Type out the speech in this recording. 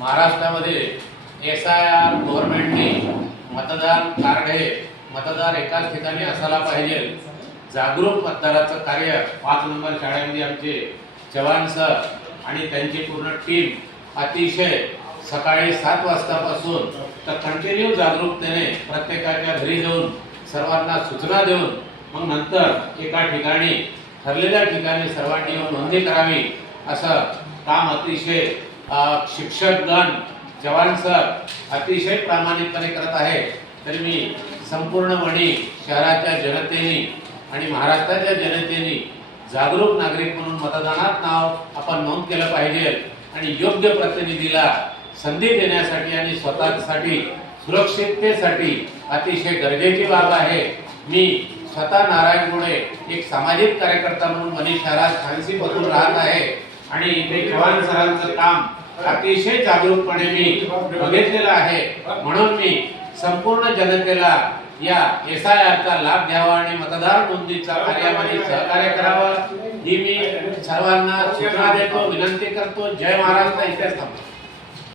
महाराष्ट्रामध्ये SIR गव्हर्नमेंटने मतदान कार्ड हे मतदार एकाच ठिकाणी असायला पाहिजे, जागरूक मतदाराचं कार्य 5 नंबर शाळेमध्ये आमचे जवान सर आणि त्यांची पूर्ण टीम अतिशय सकाळी 7 वाजतापासून तर कंटिन्यू जागरूकतेने प्रत्येकाच्या घरी जाऊन सर्वांना सूचना देऊन मग नंतर एका ठिकाणी ठरलेल्या ठिकाणी सर्वांनी नोंदणी करावी असं काम अतिशय शिक्षकगण जवान सर अतिशय प्रामाणिकपणे करत आहे। तरी मी संपूर्ण वणी शहराच्या जनतेने आणि महाराष्ट्राच्या जनतेने जागरूक नागरिक म्हणून मतदानात नाव आपण नोंद केलं पाहिजे आणि योग्य प्रतिनिधीला संधी देण्यासाठी आणि स्वतःसाठी सुरक्षिततेसाठी अतिशय गरजेची बाब आहे। मी स्वतः नारायण गोडे एक सामाजिक कार्यकर्ता म्हणून वणी शहरात छानसी बसून राहत आहे आणि इथे जवान सरांचं काम अतिशय जागरूकपणे मी बघितलेलं आहे। म्हणून मी संपूर्ण जनतेला या SIR चा लाभ घ्यावा आणि मतदार नोंदणीच्या कार्यामध्ये सहकार्य करावं ही मी सर्वांना सूचना देतो, विनंती करतो। जय महाराष्ट्र। इथेच थांबतो।